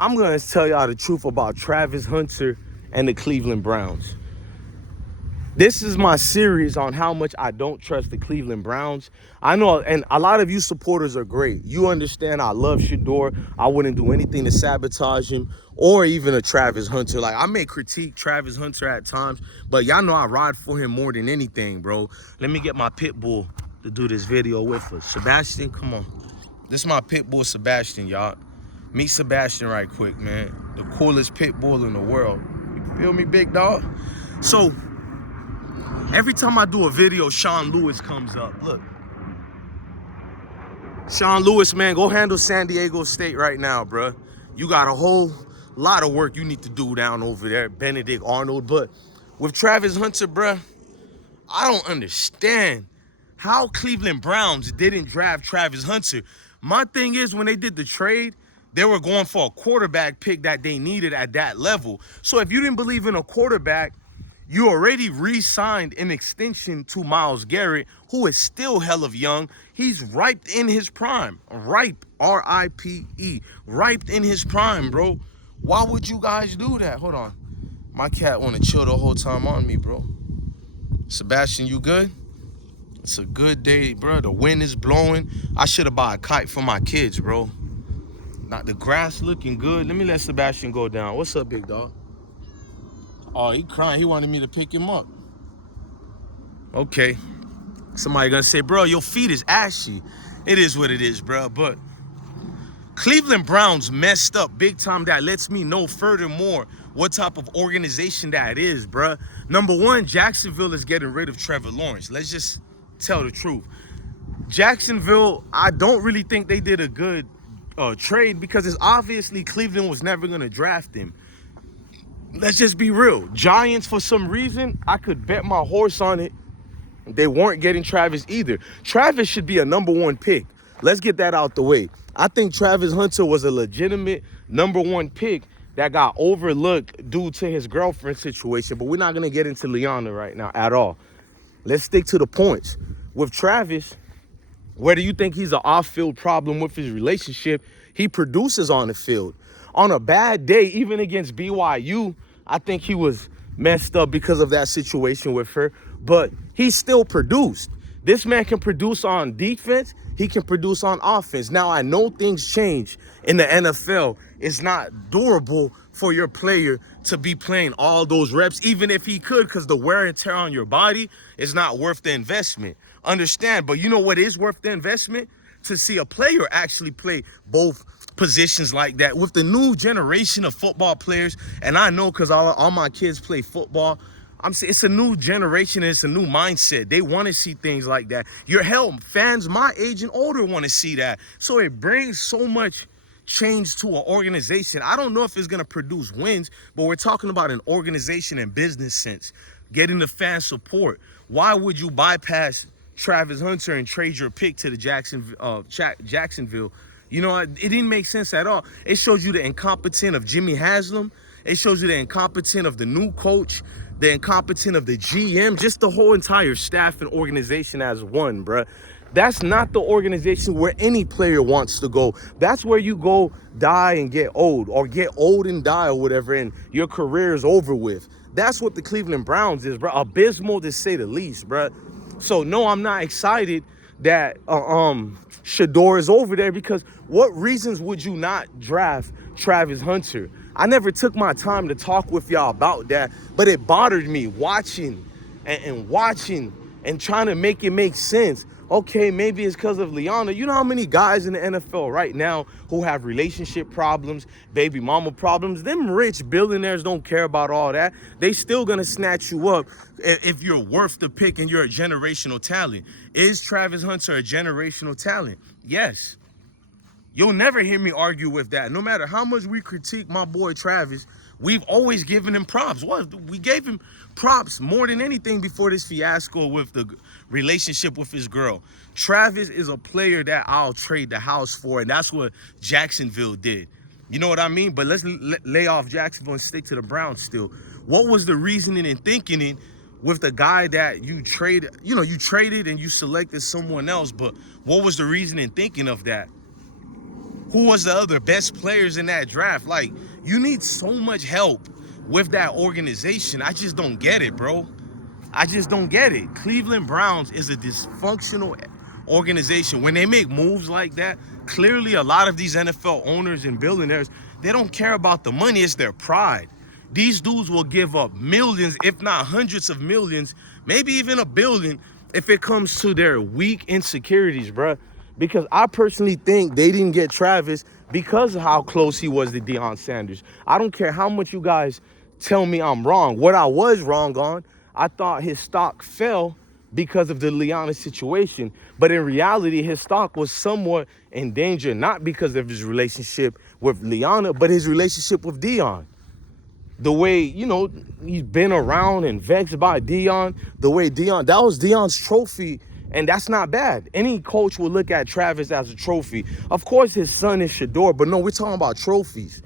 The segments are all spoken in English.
I'm going to tell y'all the truth about Travis Hunter and the Cleveland Browns. This is my series on how much I don't trust the Cleveland Browns. I know, and a lot of you supporters are great. You understand I love Shedeur. I wouldn't do anything to sabotage him or even a Travis Hunter. Like, I may critique Travis Hunter at times, but y'all know I ride for him more than anything, bro. Let me get my pit bull to do this video with us. Sebastian, come on. This is my pit bull, Sebastian, y'all. Meet Sebastian right quick, man. The coolest pit bull in the world. You feel me, big dog? So, every time I do a video, Sean Lewis comes up. Look. Sean Lewis, man, go handle San Diego State right now, bruh. You got a whole lot of work you need to do down over there, Benedict Arnold. But with Travis Hunter, bruh, I don't understand how Cleveland Browns didn't draft Travis Hunter. My thing is, when they did the trade, they were going for a quarterback pick that they needed at that level. So if you didn't believe in a quarterback, you already re-signed an extension to Myles Garrett, who is still hell of young. He's ripe in his prime. Ripe, R-I-P-E. Ripe in his prime, bro. Why would you guys do that? Hold on. My cat want to chill the whole time on me, bro. Sebastian, you good? It's a good day, bro. The wind is blowing. I should have bought a kite for my kids, bro. Not the grass looking good. Let me let Sebastian go down. What's up, big dog? Oh, he crying. He wanted me to pick him up. Okay. Somebody gonna say, bro, your feet is ashy. It is what it is, bro. But Cleveland Browns messed up big time. That lets me know furthermore what type of organization that is, bro. Number one, Jacksonville is getting rid of Trevor Lawrence. Let's just tell the truth. Jacksonville, I don't really think they did a good trade because it's obviously Cleveland was never gonna draft him. Let's just be real. Giants, for some reason, I could bet my horse on it. They weren't getting Travis either. Travis should be a number one pick. Let's get that out the way. I think Travis Hunter was a legitimate number one pick that got overlooked due to his girlfriend situation. But we're not going to get into Liana right now at all. Let's stick to the points. With Travis, whether you think he's an off-field problem with his relationship, he produces on the field. On a bad day, even against BYU, I think he was messed up because of that situation with her. But he still produced. This man can produce on defense. He can produce on offense. Now, I know things change in the NFL. It's not durable for your player to be playing all those reps, even if he could, because the wear and tear on your body is not worth the investment. Understand, but you know what is worth the investment? To see a player actually play both positions like that with the new generation of football players. And I know because all my kids play football. I'm saying it's a new generation and it's a new mindset. They want to see things like that. Your fans my age and older want to see that. So it brings so much change to an organization. I don't know if it's going to produce wins, but we're talking about an organization and business sense, getting the fan support. Why would you bypass Travis Hunter and trade your pick to the Jacksonville? You know, it didn't make sense at all. It shows you the incompetence of Jimmy Haslam. It shows you the incompetence of the new coach, the incompetence of the GM, just the whole entire staff and organization as one, bruh. That's not the organization where any player wants to go. That's where you go die and get old, or get old and die or whatever, and your career is over with. That's what the Cleveland Browns is, bro. Abysmal to say the least, bro. So no, I'm not excited that Shedeur is over there, because what reasons would you not draft Travis Hunter? I never took my time to talk with y'all about that, but it bothered me watching and watching and trying to make it make sense. Okay, maybe it's because of Liana. You know how many guys in the NFL right now who have relationship problems, baby mama problems? Them rich billionaires don't care about all that. They still gonna snatch you up if you're worth the pick and you're a generational talent. Is Travis Hunter a generational talent? Yes. You'll never hear me argue with that. No matter how much we critique my boy Travis, we've always given him props. We gave him props more than anything before this fiasco with the relationship with his girl. Travis is a player that I'll trade the house for, and that's what Jacksonville did. You know what I mean? But let's lay off Jacksonville and stick to the Browns still. What was the reasoning and thinking with the guy that you traded? You know, you traded and you selected someone else, but what was the reasoning and thinking of that? Who was the other best players in that draft? Like, you need so much help with that organization. I just don't get it, bro. I just don't get it. Cleveland Browns is a dysfunctional organization. When they make moves like that, clearly a lot of these NFL owners and billionaires, they don't care about the money, it's their pride. These dudes will give up millions, if not hundreds of millions, maybe even $1 billion, if it comes to their weak insecurities, bruh. Because I personally think they didn't get Travis because of how close he was to Deion Sanders. I don't care how much you guys tell me I'm wrong. What I was wrong on, I thought his stock fell because of the Liana situation. But in reality, his stock was somewhat in danger, not because of his relationship with Liana, but his relationship with Deion. The way, you know, he's been around and vexed by Deion, the way Deion, that was Deion's trophy, and that's not bad. Any coach will look at Travis as a trophy. Of course, his son is Shedeur, but no, we're talking about trophies.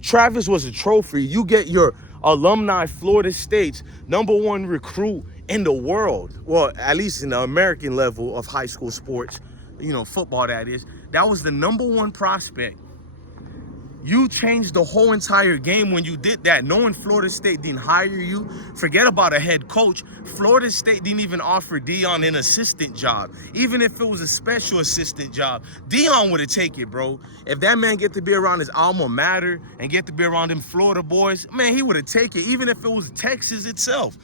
Travis was a trophy. You get your alumni Florida State's #1 recruit in the world, well, at least in the American level of high school sports, you know, football that is. That was the #1 prospect. You changed the whole entire game when you did that. Knowing Florida State didn't hire you, forget about a head coach. Florida State didn't even offer Deion an assistant job. Even if it was a special assistant job, Deion would have taken it, bro. If that man get to be around his alma mater and get to be around them Florida boys, man, he would have taken it, even if it was Texas itself.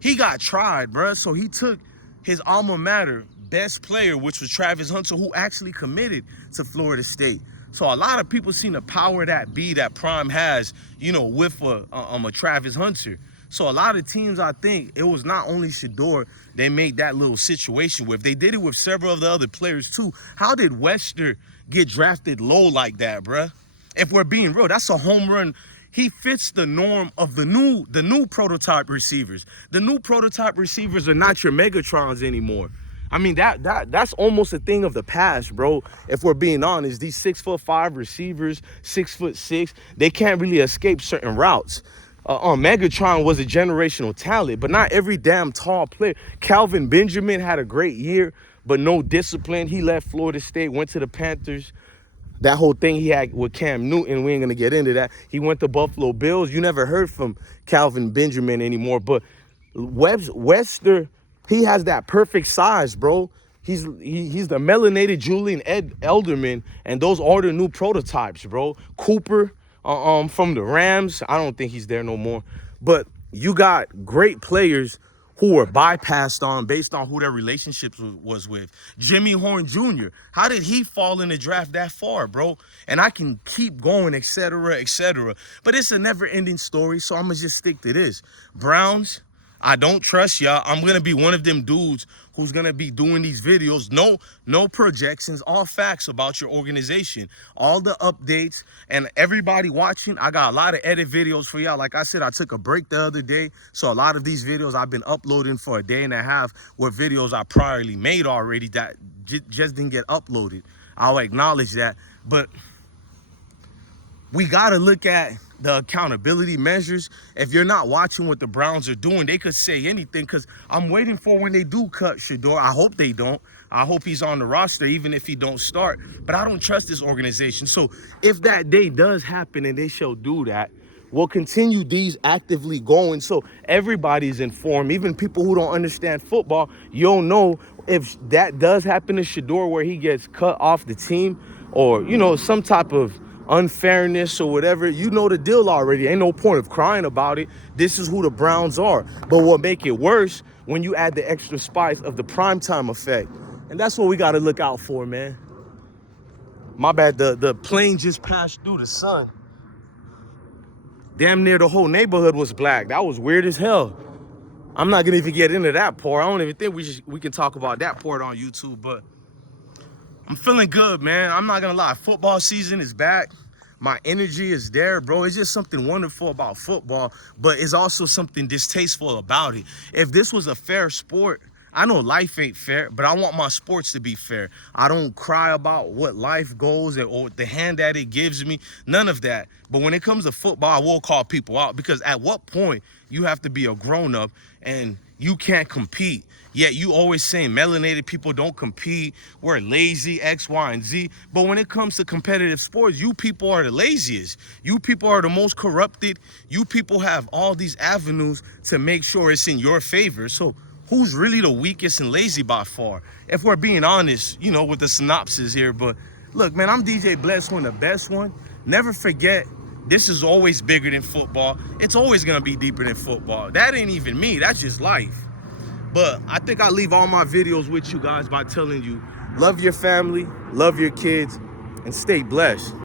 He got tried, bro. So he took his alma mater best player, which was Travis Hunter, who actually committed to Florida State. So a lot of people seen the power that Prime has, you know, with a Travis Hunter. So a lot of teams, I think, it was not only Shedeur they made that little situation with. They did it with several of the other players too. How did Wester get drafted low like that, bruh? If we're being real, that's a home run. He fits the norm of the new prototype receivers. The new prototype receivers are not your Megatrons anymore. I mean, that's almost a thing of the past, bro. If we're being honest, these 6'5" receivers, 6'6", they can't really escape certain routes. Megatron was a generational talent, but not every damn tall player. Calvin Benjamin had a great year, but no discipline. He left Florida State, went to the Panthers. That whole thing he had with Cam Newton, we ain't gonna get into that. He went to Buffalo Bills. You never heard from Calvin Benjamin anymore, but Wester, he has that perfect size, bro. He's the melanated Julian Edelman, and those are the new prototypes, bro. Cooper, from the Rams, I don't think he's there no more. But you got great players who were bypassed on based on who their relationships was with. Jimmy Horn Jr., how did he fall in the draft that far, bro? And I can keep going, et cetera, et cetera. But it's a never-ending story, so I'm going to just stick to this. Browns, I don't trust y'all. I'm going to be one of them dudes who's going to be doing these videos. No projections, all facts about your organization. All the updates, and everybody watching, I got a lot of edit videos for y'all. Like I said, I took a break the other day, so a lot of these videos I've been uploading for a day and a half were videos I priorly made already that just didn't get uploaded. I'll acknowledge that, but we got to look at the accountability measures. If you're not watching what the Browns are doing, they could say anything, because I'm waiting for when they do cut Shedeur. I hope they don't. I hope he's on the roster, even if he don't start. But I don't trust this organization. So if that day does happen and they shall do that, we'll continue these actively going so everybody's informed, even people who don't understand football. You'll know if that does happen to Shedeur, where he gets cut off the team, or, you know, some type of unfairness or whatever. You know the deal already. Ain't no point of crying about it. This is who the Browns are. But what make it worse, when you add the extra spice of the primetime effect. And that's what we got to look out for, man. My bad, the plane just passed through the sun. Damn near the whole neighborhood was black. That was weird as hell. I'm not gonna even get into that part. I don't even think we can talk about that part on YouTube, but I'm feeling good, man. I'm not gonna lie. Football season is back. My energy is there, bro. It's just something wonderful about football, but it's also something distasteful about it. If this was a fair sport, I know life ain't fair, but I want my sports to be fair. I don't cry about what life goes or the hand that it gives me, none of that. But when it comes to football, I will call people out, because at what point you have to be a grown-up and you can't compete? Yet you always saying melanated people don't compete, we're lazy, X, Y, and Z. But when it comes to competitive sports, you people are the laziest. You people are the most corrupted. You people have all these avenues to make sure it's in your favor. So who's really the weakest and lazy by far? If we're being honest, you know, with the synopsis here. But look, man, I'm DJ Bless One, the best one. Never forget, this is always bigger than football. It's always gonna be deeper than football. That ain't even me, that's just life. But I think I leave all my videos with you guys by telling you, love your family, love your kids, and stay blessed.